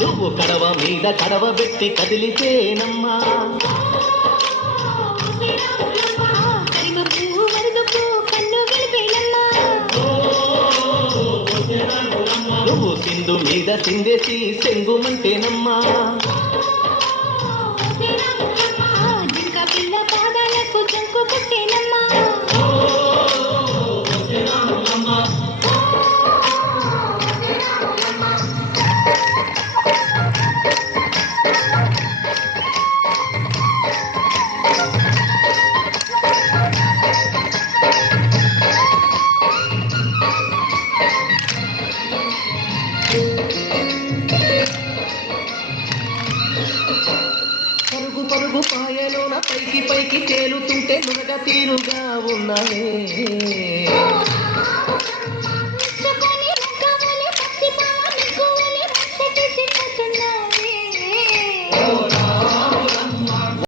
నువ్వు కడవ మీద కడవ పెట్టి కదిలితేనమ్మా నువ్వు సింధు మీద సిందేసి సెంగుమంటేనమ్మా పరుగు పరుగు పాయలోన పైకి పైకి తేలుతుంటే నురగ తీరుగా ఉన్నావే